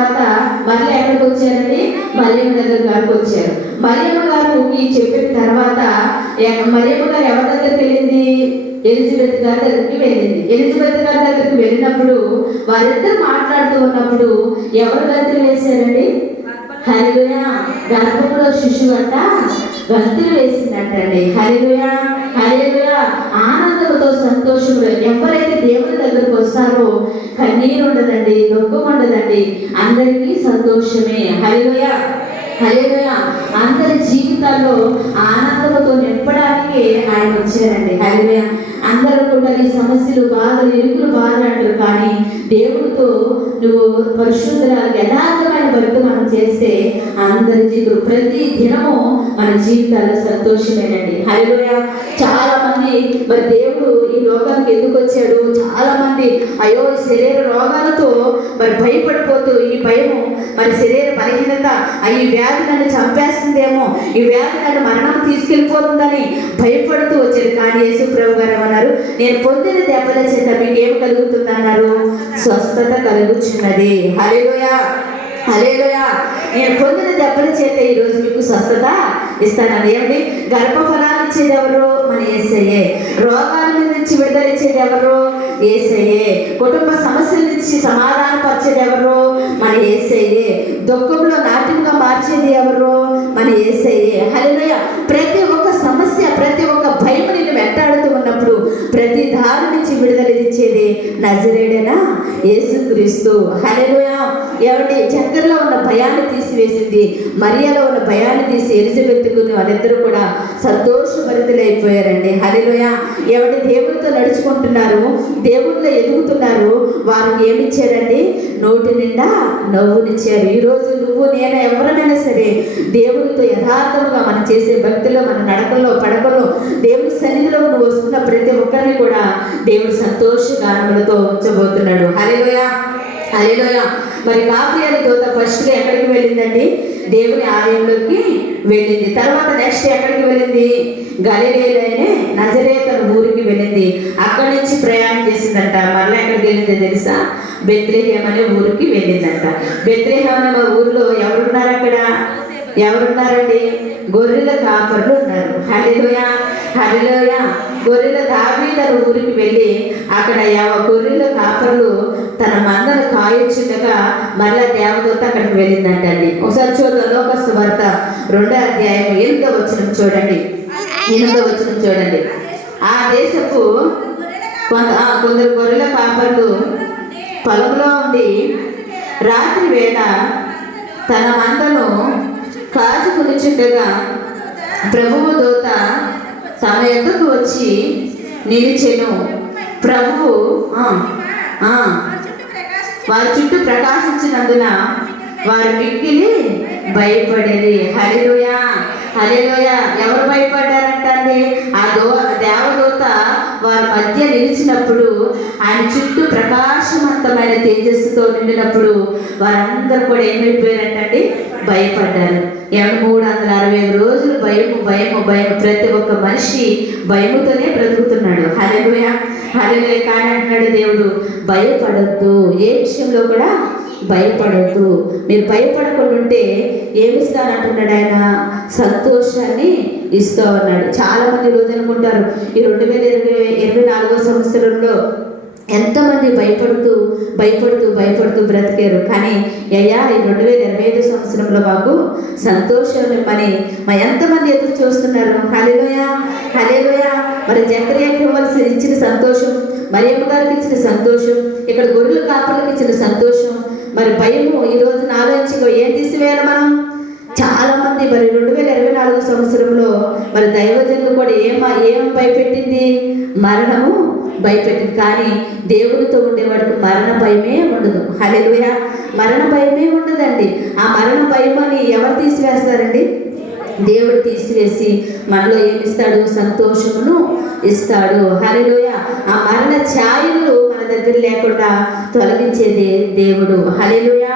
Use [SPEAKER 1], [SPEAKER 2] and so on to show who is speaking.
[SPEAKER 1] తర్వాత మళ్ళీ ఎక్కడికి వచ్చారండి? మరియమ్మ దగ్గర గారికి వచ్చారు. మరియమ్మ గారు చెప్పిన తర్వాత ఎక్క- మరియమ్మ గారు ఎవరి దగ్గరికి వెళ్ళింది? ఎలిజబెత్ గారి దగ్గరికి వెళ్ళింది. ఎలిజబెత్ గారి దగ్గరికి వెళ్ళినప్పుడు వారిద్దరు మాట్లాడుతూ ఉన్నప్పుడు ఎవరు గంతులు వేశారండి? హరిలుయ గర్భంలో శిశువు అంట గంతులు వేసిందంటండి. హరిలుయ హరిలుయ ఆనందంతో సంతోషంలో ఎవరైతే దేవుని దగ్గరకు వస్తారో కన్నీరు ఉండదండి దుఃఖం ఉండదండి అందరికీ సంతోషమే. హరిలుయ హరిలుయ అందరి జీవితాల్లో ఆనందంతో నింపడానికి ఆయన వచ్చారండి. హరిలుయ అందరూ కూడా ఈ సమస్యలు బాధలు ఇరుకులు బాధలు అంటారు కానీ దేవుడితో నువ్వు పరిశుద్ధరాలు యథార్థమైన భక్తి మనం చేస్తే అందరి జీవితం ప్రతి దినము మన జీవితాల్లో సంతోషమేనండి. హరిలోయ చాలా మంది మరి దేవుడు ఈ లోకానికి ఎందుకు వచ్చాడు? చాలా మంది అయ్యో శరీర రోగాలతో మరి భయపడిపోతూ ఈ భయము మరి శరీర బలహీనత ఈ వ్యాధి నన్ను చంపేస్తుందేమో ఈ వ్యాధి నన్ను మరణం తీసుకెళ్ళిపోతుందని భయపడుతూ వచ్చాడు కానీ యేసు ప్రభు గారు అన్నారు నేను పొందిన దెబ్బల చేత మీకు ఏం కలుగుతుందన్నారు? స్వస్థత కలుగుచున్నది. హలేలోయ హలేలోయ నేను పొందిన దెబ్బల చేత ఈరోజు మీకు స్వస్థత ఇస్తాను ఏమిటి గర్భఫలాలు ఇచ్చేది ఎవరు మన ఏసయ్యే. రోగాల నుంచి విడుదల ఇచ్చేది ఎవరు ఏసయ్యే. కుటుంబ సమస్యల నుంచి సమాధాన పరిచేది ఎవరు మన ఏసయ్యే. దుఃఖంలో నాట్యంగా మార్చేది ఎవరు? మన ఏసయ్యే. హరిదయ ప్రతి ఒక్క సమస్య ప్రతి ఒక్క భయం నేను వెంటాడుతూ ఉన్నప్పుడు ప్రతి దారి నుంచి విడుదల ఇచ్చేది నజరేడేనా? యేసుక్రీస్తు. హల్లెలూయా. ఎవరి చక్కర్లో ఉన్న భయాన్ని తీసివేసింది మరియలో ఉన్న భయాన్ని తీసి ఎలిజబెత్తుకుని వాళ్ళిద్దరూ కూడా సంతోషభరితులైపోయారండి. హరిలోయ ఎవరి దేవుడితో నడుచుకుంటున్నారు? దేవుడిలో ఎదుగుతున్నారు. వారికి ఏమిచ్చారండి? నోటి నిండా నవ్వునిచ్చారు. ఈరోజు నువ్వు నేను ఎవరినైనా సరే దేవుడితో యథార్థముగా మనం చేసే భక్తిలో మన నడకల్లో పడకల్లో దేవుడి సన్నిధిలో నువ్వు వస్తున్న ప్రతి ఒక్కరిని కూడా దేవుడు సంతోష గానములతో ఉంచబోతున్నాడు. హరిలోయ హరిలోయ మరి గాబ్రియల్ దూత ఫస్ట్ ఎక్కడికి వెళ్ళిందండి? దేవుని ఆలయంలోకి వెళ్ళింది. తర్వాత నెక్స్ట్ ఎక్కడికి వెళ్ళింది? గలిలేలోనే నజరేతన ఊరికి వెళ్ళింది. అక్కడి నుంచి ప్రయాణం చేసిందంట. మరలా ఎక్కడికి వెళ్ళింది తెలుసా? బెత్లేహేమ్ అనే ఊరికి వెళ్ళిందంట. బెత్లేహేమ్ అనే ఊరిలో ఎవరున్నారు అక్కడ? ఎవరున్నారండి? గొర్రెల కాపర్లు ఉన్నారు. హరిలోయ హరిలోయ గొర్రెల దావీదన ఊరికి వెళ్ళి అక్కడ గొర్రెల కాపర్లు తన మందను కాయొచ్చుండగా మరలా దేవదూత అక్కడికి వెళ్ళిందంటండి. ఒకసారి చూద్దాం లోకస్తు వార్త రెండో అధ్యాయం ఎనిమిదో వచ్చిన చూడండి. ఎనిమిదో వచ్చిన చూడండి. ఆ దేశపు కొంత కొందరు గొర్రెల కాపర్లు పొలంలో ఉండి రాత్రి వేళ తన మందను కాచుకునిచుండగా ప్రభువు దూత తమ ఎద్దకు వచ్చి నిలిచెను. ప్రభువు ఆ, వారి చుట్టూ ప్రకాశించినందున వారు మిక్కిలి భయపడేది. హరిలోయ హరిలోయ ఎవరు భయపడ్డారంటండి? ఆ దో దేవదూత వారి మధ్య నిలిచినప్పుడు ఆయన చుట్టూ ప్రకాశవంతమైన తేజస్సుతో నిండినప్పుడు వారందరూ కూడా ఏమైపోయారంటండి? భయపడ్డారు. ఏమన్నా భయము భయము భయము. ప్రతి ఒక్క మనిషి భయముతోనే బ్రతుకుతున్నాడు. హరిలోయ హరిలోయ కానీ అంటున్నాడు దేవుడు భయపడద్దు. ఏ విషయంలో కూడా భయపడద్దు. మీరు భయపడకుండా ఉంటే ఏమిస్తానంటున్నాడు ఆయన? సంతోషాన్ని ఇస్తూ ఉన్నాడు. చాలా మంది ఈ రోజు అనుకుంటారు ఈ రెండు వేల ఇరవై ఇరవై నాలుగో సంవత్సరంలో ఎంతమంది భయపడుతూ భయపడుతూ భయపడుతూ బ్రతికారు. కానీ అయ్యా ఈ రెండు వేల ఇరవై ఐదు సంవత్సరంలో మాకు సంతోషం పని మా ఎంతమంది ఎదురు చూస్తున్నారు? హలేలోయ హలేలోయ మరి జకర్యాకి ఇవ్వాల్సి ఇచ్చిన సంతోషం మరియమ్మ గారికి ఇచ్చిన సంతోషం ఇక్కడ గొర్రెల కాపులకు ఇచ్చిన సంతోషం. మరి భయము ఈ రోజు ఏం తీసివేయాలి మనం? చాలా మంది మరి రెండు వేల ఇరవై నాలుగు సంవత్సరంలో మరి దైవజనులు కూడా ఏమ ఏం భయపెట్టింది? మరణము భయపెట్టింది కానీ దేవుడితో ఉండేవాడికి మరణ భయమే ఉండదు. హలెలుయ మరణ భయమే ఉండదండి. ఆ మరణ భయమని ఎవరు తీసివేస్తారండి? దేవుడు తీసివేసి మనలో ఏమిస్తాడు? సంతోషమును ఇస్తాడు. హరిలోయ ఆ మరణ ఛాయలు మన దగ్గర లేకుండా తొలగించేది దేవుడు. హరిలోయ